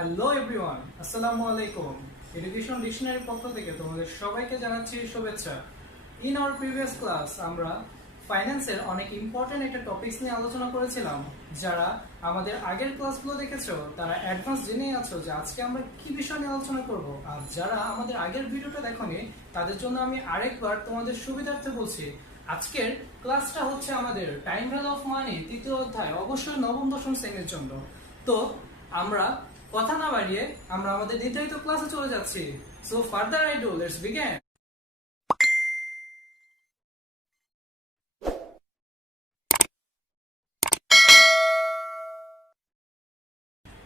Hello everyone, আসসালামু আলাইকুম। Education ডিকশনারির পক্ষ থেকে তোমাদের সবাইকে জানাচ্ছি শুভেচ্ছা। ইন আওয়ার প্রিভিয়াস ক্লাস আমরা ফাইন্যান্সের অনেক ইম্পর্টেন্ট একটা টপিকস নিয়ে আলোচনা করেছিলাম। যারা আমাদের আগের ক্লাসগুলো দেখেছো তারা অ্যাডভান্স জেনেই আছো যে আজকে আমরা কি বিষয় নিয়ে আলোচনা করব। আর যারা আমাদের আগের ভিডিওটা দেখোনি তাদের জন্য আমি আরেকবার তোমাদের সুবিধার্থে বলছি, আজকের ক্লাসটা হচ্ছে আমাদের টাইম ভ্যালু অফ মানি তৃতীয় অধ্যায়, অবশ্যই নবম দশম শ্রেণীর জন্য। তো আমরা কথা না বাড়িয়ে আমরা আমাদের নির্ধারিত ক্লাসে চলে যাচ্ছি। So further I do, let's begin.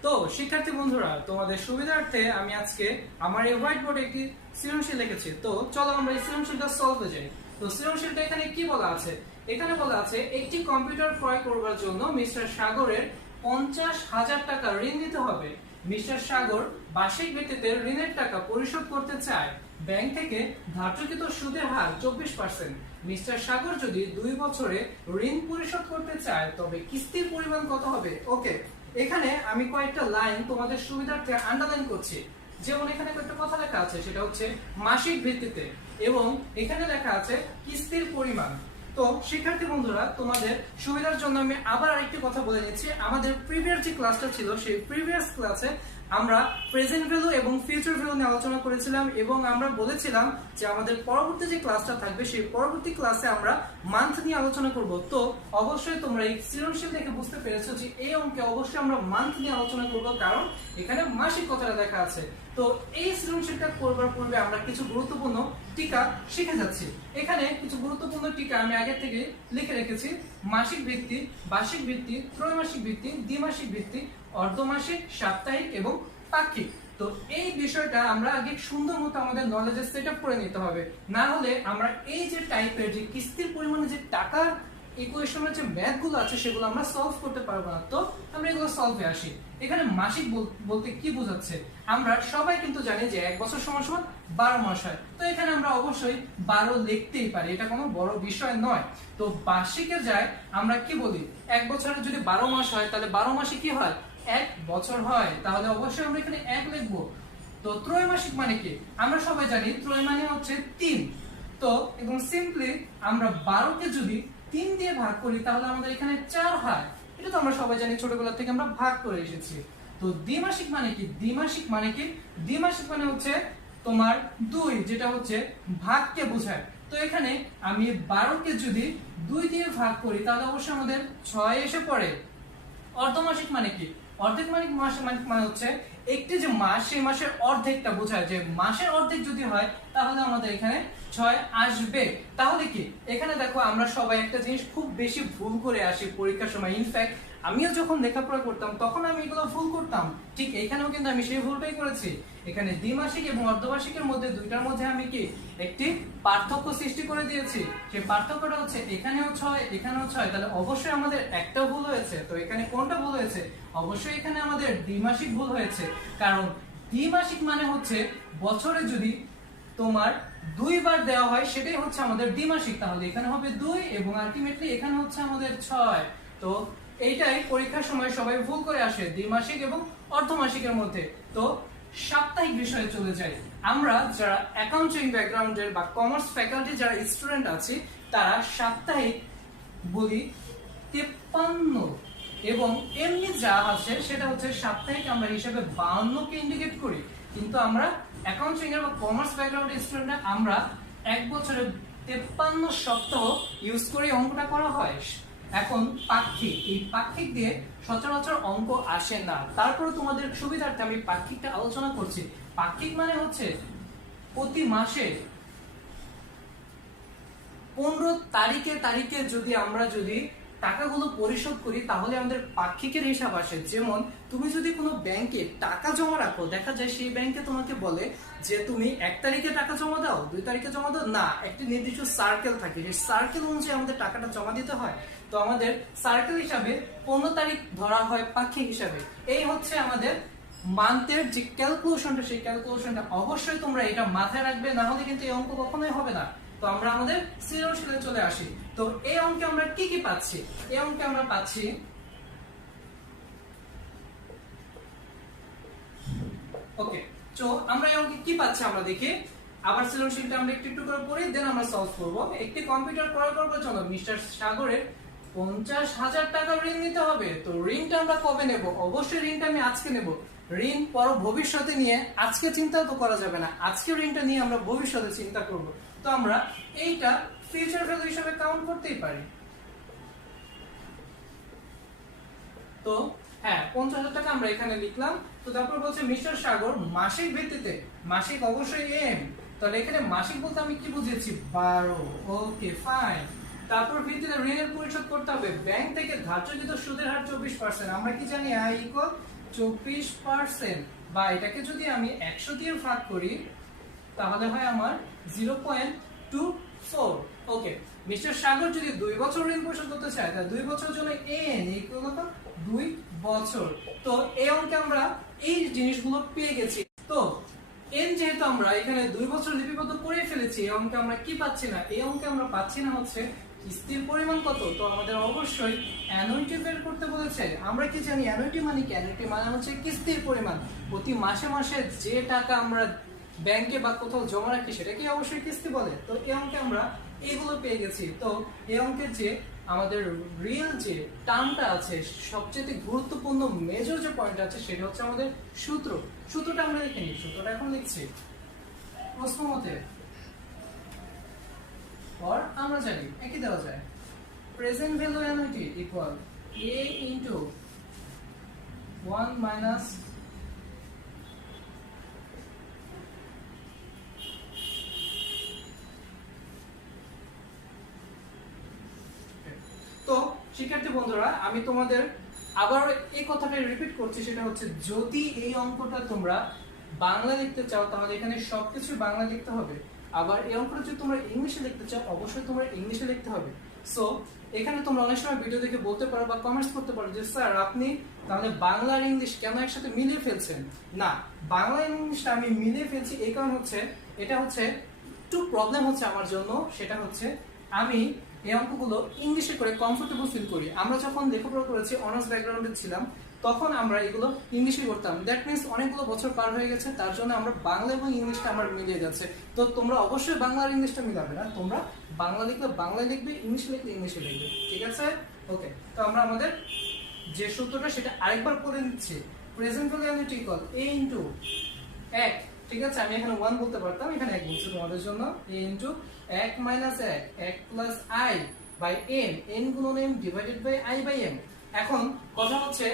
তো শিক্ষার্থী বন্ধুরা, তোমাদের সুবিধার্থে আমি আজকে আমার এই হোয়াইট বোর্ডে একটি সৃজনশীল লিখেছি। তো চলো আমরা এই সৃজনশীলটা সলভে যাই। তো সৃজনশীলটা এখানে কি বলা আছে? এখানে বলা আছে একটি কম্পিউটার ক্রয় করবার জন্য মিস্টার সাগরের 50,000 টাকা ঋণ নিতে হবে। মিস্টার সাগর বার্ষিক ভিত্তিতে ঋণের টাকা পরিশোধ করতে চায়। ব্যাংক থেকে ধার্যকৃত সুদের হার 24%। মিস্টার সাগর যদি 2 বছরে ঋণ পরিশোধ করতে চায় তবে কিস্তির পরিমাণ কত হবে? ওকে, এখানে আমি কয়েকটা লাইন তোমাদের সুবিধার্থে আন্ডারলাইন করছি। যেমন এখানে কয়েকটা কথা লেখা আছে, সেটা হচ্ছে মাসিক ভিত্তিতে, এবং এখানে লেখা আছে কিস্তির পরিমাণ। তো শিক্ষার্থী বন্ধুরা, তোমাদের সুবিধার জন্য আমি আবার আরেকটি কথা বলে নিচ্ছি। আমাদের প্রিভিয়াস যে ক্লাসটা ছিল সেই প্রিভিয়াস ক্লাসে আমরা প্রেজেন্ট ভ্যালু এবং ফিউচার ভ্যালু নিয়ে আলোচনা করেছিলাম, এবং আমরা বলেছিলাম যে আমাদের পরবর্তী যে ক্লাসটা থাকবে সেই পরবর্তী ক্লাসে আমরা মান্থ নিয়ে আলোচনা করব। তো অবশ্যই তোমরা এই সৃজনশীল দেখে বুঝতে পেরেছো যে এই অঙ্কে অবশ্যই আমরা মান্থ নিয়ে আলোচনা করব, কারণ এখানে মাসিক কথাটা দেখা আছে। তো এই সৃজনশীলটা করবার পূর্বে আমরা কিছু গুরুত্বপূর্ণ টিকা শিখে যাচ্ছি। এখানে কিছু গুরুত্বপূর্ণ টিকা আমি আগে থেকে লিখে রেখেছি: মাসিক ভিত্তি, বার্ষিক ভিত্তি, ত্রৈমাসিক ভিত্তি, দ্বিমাসিক ভিত্তি, অর্ধমাসিক, সাপ্তাহিক এবং পাক্ষিক। তো এই বিষয়টা আমরা আগে সুন্দর মতো আমাদের নলেজে সেট আপ করে নিতে হবে, না হলে আমরা এই যে টাইপের যে কিস্তির পরিমাণে যে টাকার ইকুয়েশনের যে ম্যাথ গুলো আছে সেগুলো আমরা সলভ করতে পারবো না। তো আমরা এগুলো সলভে আসি। এখানে মাসিক বলতে কি বোঝাচ্ছে? আমরা সবাই কিন্তু জানি যে 1 বছর সমান সমান 12 মাস হয়। তো এখানে আমরা অবশ্যই 12 লিখতেই পারি, এটা কোনো বড় বিষয় নয়। তো বার্ষিকের যায় আমরা কি বলি? 1 বছরে যদি 12 মাস হয় তাহলে 12 মাসে কি হয়? 1 বছর হয়। তাহলে অবশ্যই আমরা এখানে 1 লিখবো। তো ত্রৈমাসিক মানে কি? আমরা সবাই জানি ত্রয় মানে হচ্ছে 3। তো এবং সিম্পলি আমরা 12 কে যদি 3 দিয়ে ভাগ করি তাহলে আমাদের এখানে 4 হয়। এটা তো আমরা সবাই জানি, ছোটবেলা থেকে আমরা ভাগ করে এসেছি। তো দ্বিমাসিক মানে কি? দ্বিমাসিক মানে কি? দ্বিমাসিক মানে হচ্ছে তোমার 2, যেটা হচ্ছে ভাগকে বোঝায়। তো এখানে আমি 12 কে যদি 2 দিয়ে ভাগ করি তাহলে অবশ্যই আমাদের 6 এসে পড়ে। অর্ধমাসিক মানে কি? অর্ধেক মানে হচ্ছে একটি যে মাস, সেই মাসের অর্ধেকটা বোঝায়। যে মাসের অর্ধেক যদি হয় তাহলে আমাদের এখানে 6 আসবে। তাহলে কি এখানে দেখো, আমরা সবাই একটা জিনিস খুব বেশি ভুল করে আসি পরীক্ষার সময়। ইনফ্যাক্ট আমিও যখন লেখাপড়া করতাম তখন আমি এগুলো ভুল করতাম। ঠিক এখানেও কিন্তু আমি সেই ভুলটাই করেছি। এখানে দ্বিমাসিক এবং অর্ধমাসিকের মধ্যে দুইটার মধ্যে আমি কি একটি পার্থক্য সৃষ্টি করে দিয়েছি। সেই পার্থক্যটা হচ্ছে এখানেও 6 এখানেও 6, তাহলে অবশ্যই আমাদের একটা ভুল হয়েছে। তো এখানে কোনটা ভুল হয়েছে? অবশ্যই এখানে আমাদের দ্বিমাসিক ভুল হয়েছে, কারণ দ্বিমাসিক মানে হচ্ছে বছরে যদি তোমার 2 বার দেওয়া হয় সেটাই হচ্ছে আমাদের দ্বিমাসিক। তাহলে এখানে হবে 2 এবং আলটিমেটলি এখানে হচ্ছে আমাদের 6। তো এইটাই পরীক্ষার সময় সবাই ভুল করে আসে দ্বিমাসিক এবং অর্ধমাসিকের মধ্যে। তো সাপ্তাহিক বিষয়ে চলে যাই। আমরা যারা অ্যাকাউন্টিং ব্যাকগ্রাউন্ডের বা কমার্স ফ্যাকাল্টি যারা স্টুডেন্ট আছি তারা সাপ্তাহিক বলি 53, এবং এমনি যা আছে সেটা হচ্ছে সাপ্তাহিক আমরা হিসাবে 52 কে ইন্ডিকেট করি। কিন্তু আমরা অ্যাকাউন্টিং এর বা কমার্স ব্যাকগ্রাউন্ডের স্টুডেন্টরা আমরা 1 বছরে 53 সপ্তাহ ইউজ করে অঙ্কটা করা হয়। এখন পাক্ষিক, এই পাক্ষিক দিয়ে সচরাচর অঙ্ক আসে না, তারপরে তোমাদের সুবিধার্থে আমি পাক্ষিকটা আলোচনা করছি। পাক্ষিক মানে হচ্ছে প্রতি মাসে 15 তারিখে যদি আমরা টাকাগুলো পরিশোধ করি তাহলে আমাদের পাক্ষিকের হিসাব আসে। যেমন তুমি যদি কোনো ব্যাংকে টাকা জমা রাখো, দেখা যায় সেই ব্যাংকে তোমাকে বলে যে তুমি 1 তারিখে টাকা জমা দাও, 2 তারিখে জমা দাও না, একটি নির্দিষ্ট সার্কেল থাকে, সেই সার্কেল অনুযায়ী আমাদের টাকাটা জমা দিতে হয়। তো আমাদের সার্কেল হিসাবে 15 তারিখ ধরা হয় পাক্ষিক হিসাবে। এই হচ্ছে আমাদের মান্থের যে ক্যালকুলেশনটা, সেই ক্যালকুলেশনটা অবশ্যই তোমরা এটা মাথায় রাখবে, না হলে কিন্তু এই অঙ্ক কখনোই হবে না। তো আমরা আমাদের সৃজনশীলে চলে আসি। তো এই অঙ্কে আমরা কি কি পাচ্ছি? এই অঙ্কে আমরা পাচ্ছি ওকে, তো আমরা এই অঙ্কে কি পাচ্ছি আমরা দেখি। আবার সলিউশনটা আমরা একটু একটু করে পড়ি, দেন আমরা সলভ করব। একটি কম্পিউটার ক্রয় করার জন্য মিস্টার সাগরের 50,000 টাকা ঋণ নিতে হবে। তো ঋণটা আমরা কবে নেব? অবশ্যই ঋণটা আমি আজকে নেব। ঋণ পর ভবিষ্যতে নিয়ে আজকে চিন্তা তো করা যাবে না, আজকে ঋণটা নিয়ে আমরা ভবিষ্যতে চিন্তা করব। তো আমরা এইটা ফিউচার ভ্যালু হিসেবে কাউন্ট করতেই পারি। তো হ্যাঁ, 50,000 টাকা আমরা এখানে লিখলাম। তো তারপর বলছে মিস্টার সাগর মাসিক ভিত্তিতে, মাসিক অবশ্যই এম, তাহলে এখানে মাসিক বলতে আমি কি বুঝেছি? 12। Okay fine. তারপর ভিত্তিতে ঋণের পরিশোধ করতে হবে। ব্যাংক থেকে ধার্যকৃত সুদের হার 24%। আমরা কি জানি আই ইকুয়াল 24%, বা এটাকে যদি আমি 100 দিয়ে ভাগ করি তাহলে হয় আমার 0.24। ওকে, মিস্টার সাগর যদি 2 বছর ঋণ পরিশোধ করতে চায় তাহলে 2 বছরের জন্য এন ইকুয়াল কত? 2 বছর। তো এই অঙ্কে আমরা এই জিনিসগুলো পেয়ে গেছি। তো এন যেহেতু আমরা এখানে 2 বছর লিপিবদ্ধ করে ফেলেছি, এই অঙ্কে আমরা কি পাচ্ছি না? এই অঙ্কে আমরা পাচ্ছি না হচ্ছে কিস্তির পরিমাণ কত। তো আমাদের অবশ্যই অ্যানুইটি বের করতে বলেছে। আমরা কি জানি অ্যানুইটি মানে কি? অ্যানুইটি মানে হচ্ছে কিস্তির পরিমাণ। প্রতি মাসে মাসে যে টাকা আমরা ব্যাংকে বা কোথাও জমা রাখি সেটাকে অবশ্যই কিস্তি বলে। তো এই অঙ্কে আমরা এগুলো পেয়ে গেছি। তো এই অঙ্কের যে আমাদের রিয়েল যে টার্মটা আছে, সবচেয়ে গুরুত্বপূর্ণ মেজর যে পয়েন্ট আছে সেটা হচ্ছে আমাদের সূত্র। সূত্রটা আমরা লিখে নিই, সূত্রটা এখন লিখছি। প্রশ্ন মতে or আমরা জানি একই দেওয়া যায়, present value annuity equal a into 1 minus তো শিক্ষার্থী বন্ধুরা, আমি তোমাদের আবার এই কথাটা রিপিট করছি, সেটা হচ্ছে যদি এই অঙ্কটা তোমরা বাংলা লিখতে চাও তাহলে এখানে সবকিছু বাংলা লিখতে হবে। আবার এই অঙ্কটা যদি তোমরা ইংলিশে লিখতে চাও অবশ্যই তোমরা ইংলিশে লিখতে হবে। সো এখানে তোমরা অনেক সময় ভিডিও দেখে বলতে পারো বা কমেন্টস করতে পারো যে স্যার আপনি তাহলে বাংলা আর ইংলিশ কেন একসাথে মিলিয়ে ফেলছেন? না, বাংলা ইংলিশটা আমি মিলিয়ে ফেলছি এই কারণ হচ্ছে এটা হচ্ছে একটু প্রবলেম হচ্ছে আমার জন্য। সেটা হচ্ছে আমি এই অঙ্কগুলো ইংলিশে করে কমফোর্টেবল ফিল করি। আমরা যখন লেখাপড়া করেছি অনার্স ব্যাকগ্রাউন্ডে ছিলাম তখন আমরা এগুলো ইংলিশে করতাম। দ্যাট মিনস অনেকগুলো বছর পার হয়ে গেছে, তার জন্য আমরা বাংলা এবং ইংলিশটা আমার মিলিয়ে যাচ্ছে। তো তোমরা অবশ্যই বাংলা আর ইংলিশটা মিলাবে না, তোমরা বাংলা লিখলে বাংলায় লিখবে, ইংলিশে লিখলে ইংলিশে লিখবে, ঠিক আছে? ওকে, তো আমরা আমাদের যে সূত্রটা সেটা আরেকবার পড়ে নিচ্ছি। Present value annuity equal a into 1, ঠিক আছে? আমি এখানে 1 বলতে পারতাম, এখানে 1 বলছি তোমাদের জন্য। a into 1 minus 1 1 plus i by m, n গুণন m divided by i by m। এখন কথা হচ্ছে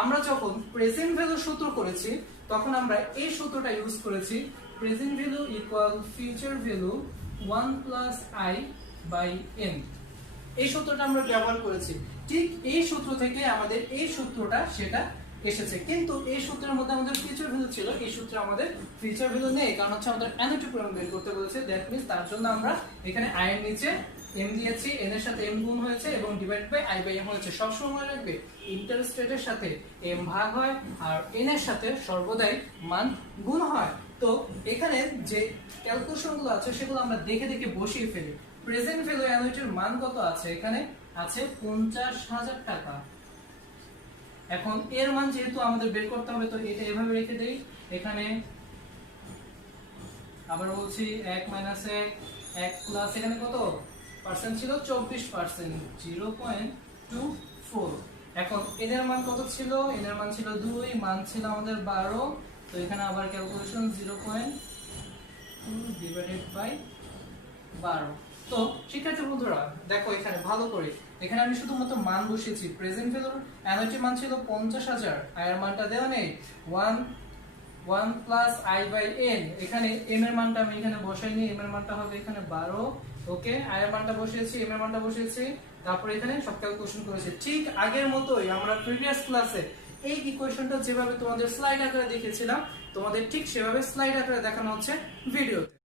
আমরা যখন প্রেজেন্ট ভ্যালু সূত্র করেছি তখন আমরা এই সূত্রটা ইউজ করেছি, present value equal future value 1 plus i by m। এই সূত্রটা আমরা ব্যবহার করেছি। ঠিক এই সূত্র থেকে আমাদের এই সূত্রটা সেটা এসেছে, কিন্তু এই সূত্রের মধ্যে আমাদের ফিউচার ভ্যালু ছিল, এই সূত্রে আমাদের ফিউচার ভ্যালু নেই, কারণ হচ্ছে আমাদের অ্যানুইটি পরিমাণ বের করতে বলেছে। দ্যাট মিন্স তার জন্য আমরা এখানে i এর নিচে m দিয়েছি, n এর সাথে m গুণ হয়েছে এবং divide by i by m হয়েছে। সব সময় রাখবে ইন্টারেস্ট রেটের সাথে m ভাগ হয় আর n এর সাথে সর্বদাই মান গুণ হয়। তো এখানে যে ক্যালকুলেশনগুলো আছে সেগুলো আমরা দেখে দেখে বসিয়ে ফেলি। প্রেজেন্ট ভ্যালু অ্যানুইটির মান কত আছে? এখানে আছে 50,000 টাকা। এখন এর মান যেহেতু আমাদের বের করতে হবে তো এটা এভাবে রেখে দেই। এখানে আবার বলছি 1 মাইনাস 1 1 প্লাস এখানে কত পার্সেন্ট ছিল? 24%, 0.24। এখন এন এর মান কত ছিল? এন এর মান ছিল 2, মান ছিল আমাদের 12। তো এখানে আবার ক্যালকুলেশন 0.2 ডিভাইডেড বাই 12। তো শিক্ষার্থী বন্ধুরা দেখো এখানে ভালো করে, এখানে আমি শুধুমাত্র মান বসিয়েছি। প্রেজেন্ট ভ্যালুর অ্যানুইটি মান ছিল 50,000, আয়ের মানটা দেওয়া নেই, 1 প্লাস i বাই n। এখানে m এর মানটা আমি এখানে বসাইনি, m এর মানটা হবে এখানে 12। ওকে, আয়ের মানটা বসিয়েছি, m এর মানটা বসিয়েছি, তারপর এখানে সব ক্যালকুলেশন করেছি ঠিক আগের মতোই। আমরা প্রিভিয়াস ক্লাসে এই ইকুয়েশনটা যেভাবে তোমাদের স্লাইড আকারে দেখিয়েছিলাম তোমাদের ঠিক সেভাবে স্লাইড আকারে দেখানো হচ্ছে ভিডিওতে।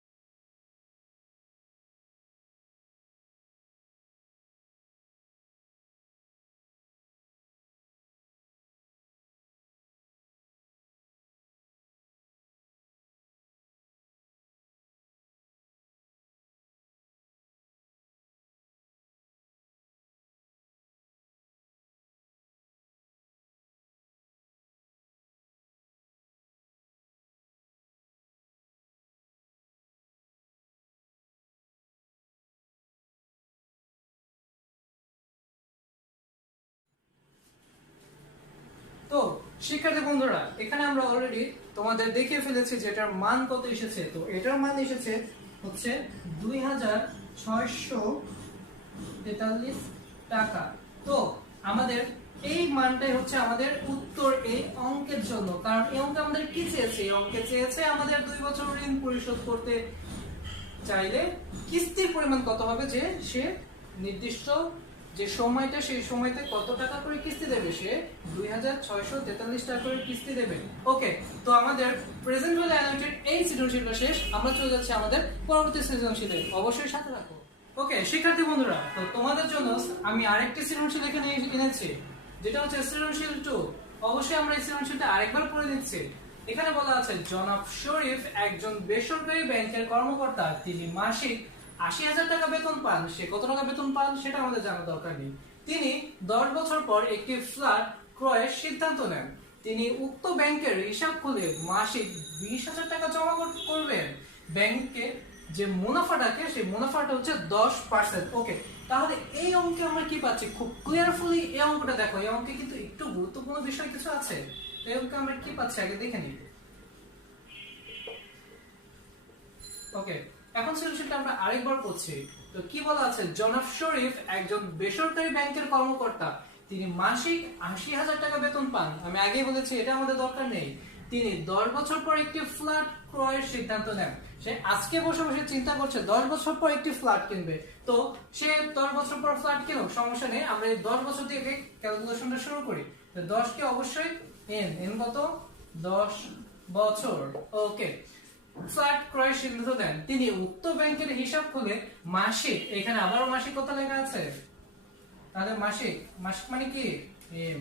শিক্ষার্থী বন্ধুরা, এখানে আমরা অলরেডি তোমাদের দেখিয়ে ফেলেছি যে এটার মান কত এসেছে। তো এটার মান এসেছে হচ্ছে 2643 টাকা। তো আমাদের এই মানটাই হচ্ছে আমাদের উত্তর এই অঙ্কের জন্য, কারণ এই অঙ্কে আমাদের কি চেয়েছে? এই অঙ্কে চেয়েছে আমাদের 2 বছর ঋণ পরিশোধ করতে চাইলে কিস্তির পরিমাণ কত হবে, যে সে নির্দিষ্ট যে সময়টা সেই সময়তে কত টাকা করে কিস্তি দেবে, সে 2643 টাকা করে কিস্তি দেবে। ওকে, তো আমাদের প্রেজেন্ট ভ্যালু অ্যানালিটির এই সৃজনশীলটা শেষ। আমরা চলে যাচ্ছি আমাদের পরবর্তী সৃজনশীলে, অবশ্যই সাথে রাখো। ওকে শিক্ষার্থী বন্ধুরা, তো তোমাদের জন্য আমি আরেকটি সৃজনশীল এখানে এনেছি, যেটা হচ্ছে সৃজনশীল 2। অবশ্যই আমরা এই সৃজনশীলটা আরেকবার পড়ে নিচ্ছি। এখানে বলা আছে, জনাব শরীফ একজন বেসরকারি ব্যাংকের কর্মকর্তা। তিনি মাসিক ৮০,০০০ টাকা বেতন পান। সে কত টাকা বেতন পান সেটা আমাদের জানা দরকার নেই। তিনি 10 বছর পর একটি ফ্ল্যাট ক্রয়ের সিদ্ধান্ত নেন। তিনি উক্ত ব্যাংকের হিসাব খুলে মাসিক 20,০০০ টাকা জমা করবেন। ব্যাংকে যে মুনাফাটাকে, সেই মুনাফাটা হচ্ছে 10%। ওকে, তাহলে এই অঙ্কে আমরা কি পাচ্ছি? খুব ক্লিয়ারফুলি এই অঙ্কটা দেখো। এই অঙ্কে কিন্তু একটু গুরুত্বপূর্ণ বিষয় কিছু আছে। এই অঙ্কে আমরা কি পাচ্ছি আগে দেখে নিই। ওকে, এখন সলিউশনটা আমরা আরেকবার পড়ছি। তো কি বলা আছে? জনাব শরীফ একজন বেসরকারি ব্যাংকের কর্মকর্তা। তিনি মাসিক ৮০,০০০ টাকা বেতন পান। আমি আগেই বলেছি এটা আমাদের দরকার নেই। তিনি 10 বছর পর একটি ফ্ল্যাট ক্রয়ের সিদ্ধান্ত নেন। সে আজকে বসে বসে চিন্তা করছে 10 বছর পর একটি ফ্ল্যাট কিনবে। তো সে 10 বছর পর ফ্ল্যাট কিনুক, সমস্যা নেই। আমরা এই 10 বছর থেকে ক্যালকুলেশনটা শুরু করি। তো 10 কে অবশ্যই এন কত? 10 বছর। ওকে, ফ্ল্যাট ক্রয়ের সিদ্ধান্ত দেন। তিনি উক্ত ব্যাংকের হিসাব খুলে মাসিক, এখানে আবারও মাসিক কথা লেখা আছে, তাহলে মাসিক মানে কি? M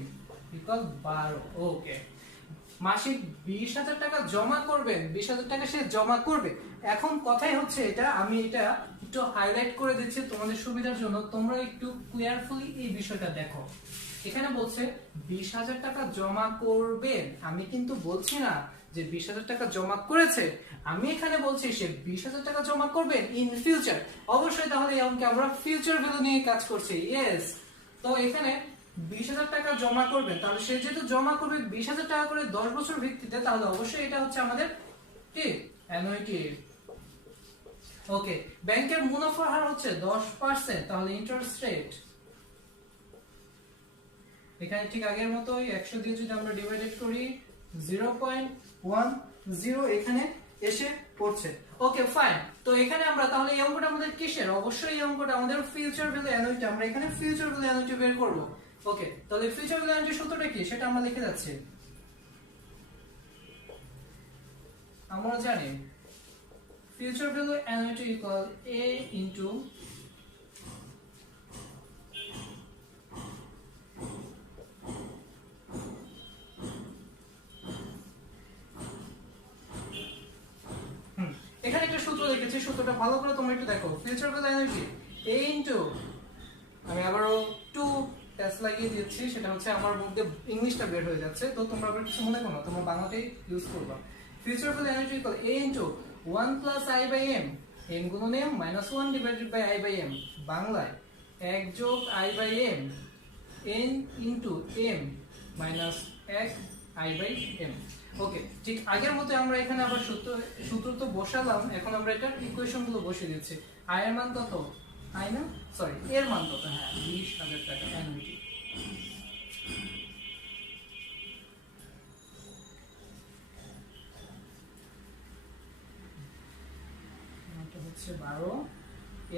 equal 12। ওকে, মাসিক 20,০০০ টাকা জমা করবেন। 20,০০০ টাকা সে জমা করবে। এখন কথাই হচ্ছে এটা, আমি এটা একটু হাইলাইট করে দিচ্ছি তোমাদের সুবিধার জন্য। তোমরা একটু ক্লিয়ারফুলি এই বিষয়টা দেখো। এখানে বলছে 20,০০০ টাকা জমা করবেন। আমি কিন্তু বলছি না যে 20,০০০ টাকা জমা করেছে। আমি এখানে বলছি সে 20,০০০ টাকা জমা করবেন ইন ফিউচার। অবশ্যই তাহলে এই অঙ্কে আমরা ফিউচার ভ্যালু নিয়ে কাজ করছি। ইয়েস, তো এখানে 20,০০০ টাকা জমা করবেন, তাহলে সে যেহেতু জমা করবে 20,০০০ টাকা করে 10 বছর ভিত্তিতে, তাহলে অবশ্যই এটা হচ্ছে আমাদের কি? অ্যানুইটি। ওকে, ব্যাংকের মুনাফার হার হচ্ছে 10%, তাহলে ইন্টারেস্ট রেট এখানে ঠিক আগের মতোই 100 দিয়ে যদি আমরা ডিভাইডেড করি 0.10 এখানে এসে পড়ছে। ওকে ফাইন, তো এখানে আমরা তাহলে এই অঙ্কটা আমাদের কিসের? অবশ্যই এই অঙ্কটা আমাদের ফিউচার ভ্যালু অ্যানুইটি। আমরা এখানে ফিউচার ভ্যালু অ্যানুইটি বের করব। ওকে, তাহলে ফিউচার ভ্যালু অ্যানুইটির সূত্রটা কি সেটা আমরা লিখে যাচ্ছি। আমরা জানি future value annuity equal a into এখানে একটা সূত্র লিখেছি, সূত্রটা ভালো করে তোমরা একটু দেখো। Future value annuity a into, আমি আবারও 2 টেস্ট লাগিয়ে দিচ্ছি, সেটা হচ্ছে আমার মধ্যে ইংলিশটা বের হয়ে যাচ্ছে। তো তোমরা আবার কিছু মনে করো না, তোমরা বাংলাতেই ইউজ করবা। Future value annuity equal a into 1 plus i by m, m গুণন m minus 1 divided by i by m, বাংলায় 1 যোগ i by m n into m minus 1 i by m। Okay, ঠিক আগের মতো আমরা এখানে আবার সূত্র তো বসালাম। এখন আমরা এটার ইকুয়েশন গুলো বসিয়ে দিচ্ছি। i এর মান কত? i না, সরি, এর মান কত? হ্যাঁ, 20,০০০ টাকা অ্যানুইটি। হচ্ছে 12,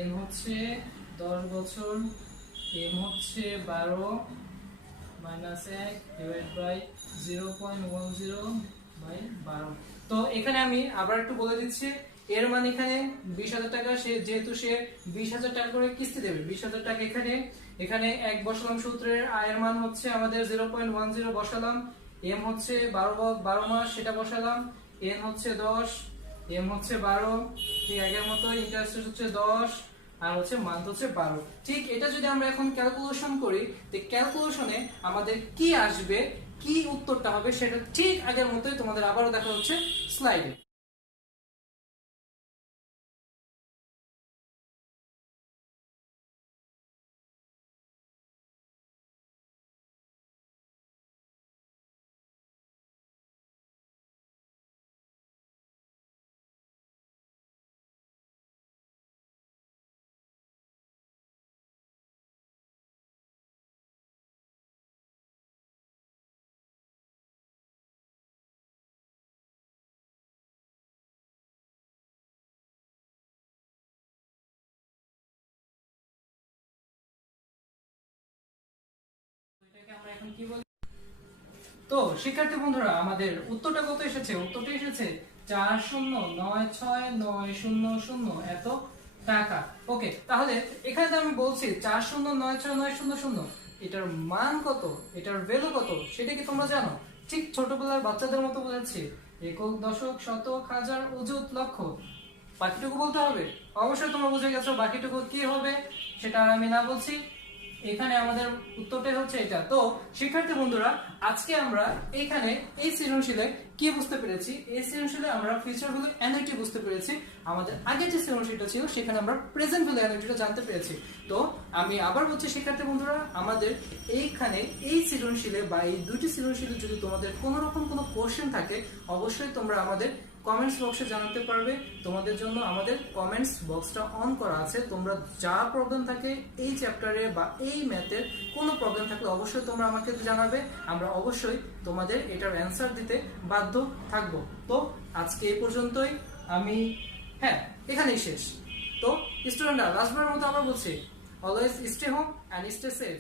n হচ্ছে 10 বছর, m হচ্ছে 12 মাইনাস 1 ডিভাইড বাই 0.10 বাই 12। তো এখানে আমি আবার একটু বলে দিচ্ছি, এর মান এখানে 20,০০০ টাকা। সে যেহেতু সে 20,০০০ টাকা করে কিস্তি দেবে, 20,০০০ টাকা এখানে 1 বসালাম সূত্রের। আয়ের মান হচ্ছে আমাদের 0.10 বসালাম। m হচ্ছে 12 মাস, সেটা বসালাম। n হচ্ছে 10, m হচ্ছে 12, ঠিক আগের মতো। ইন্টারেস্ট হচ্ছে 10 আর হচ্ছে মান্থ হচ্ছে 12। ঠিক এটা যদি আমরা এখন ক্যালকুলেশন করি, তো ক্যালকুলেশনে আমাদের কি আসবে, কি উত্তরটা হবে, সেটা ঠিক আগের মতোই তোমাদের আবারও দেখা হচ্ছে স্লাইডে। এখন কি বলি। তো শিক্ষার্থী বন্ধুরা আমাদের উত্তরটা কত এসেছে? উত্তরটা এসেছে 40969000 এত টাকা। ওকে, তাহলে এখানে তো আমি বলছি 40969000, এটার মান কত, এটার ভ্যালু কত সেটা কি তোমরা জানো? ঠিক ছোটবেলার বাচ্চাদের মতো বলেছি, একক, দশক, শতক, হাজার, অযুত, লক্ষ। বাকিটুকু বলতে হবে? অবশ্যই তোমরা বুঝে গেছো বাকিটুকু কি হবে, সেটা আর আমি না বলছি। এখানে আমাদের উত্তরটাই হচ্ছে এটা। তো শিক্ষার্থী বন্ধুরা, আজকে আমরা এখানে এই সৃজনশীলে কি বুঝতে পেরেছি? এই সৃজনশীলে আমরা ফিউচার ভ্যালু অ্যানুইটি বুঝতে পেরেছি। আমাদের আগে যে সৃজনশীলটা ছিল সেখানে আমরা প্রেজেন্ট ভ্যালু অ্যানুইটিটা জানতে পেরেছি। তো আমি আবার বলছি শিক্ষার্থী বন্ধুরা, আমাদের এইখানে এই সৃজনশীলে বা এই দুটি সৃজনশীলে যদি তোমাদের কোনো রকম কোনো কোশ্চেন থাকে, অবশ্যই তোমরা আমাদের কমেন্টস বক্সে জানাতে পারবে। তোমাদের জন্য আমাদের কমেন্টস বক্সটা অন করা আছে। তোমরা যা প্রবলেম থাকে এই চ্যাপ্টারে বা এই ম্যাথের কোনো প্রবলেম থাকলে অবশ্যই তোমরা আমাকে জানাবে। আমরা অবশ্যই তোমাদের এটার অ্যান্সার দিতে বাধ্য থাকবো। তো আজকে এই পর্যন্তই। আমি এখানেই শেষ। তো স্টুডেন্টরা, লাস্টবারের মতো আবার বলছি, always stay home and stay safe.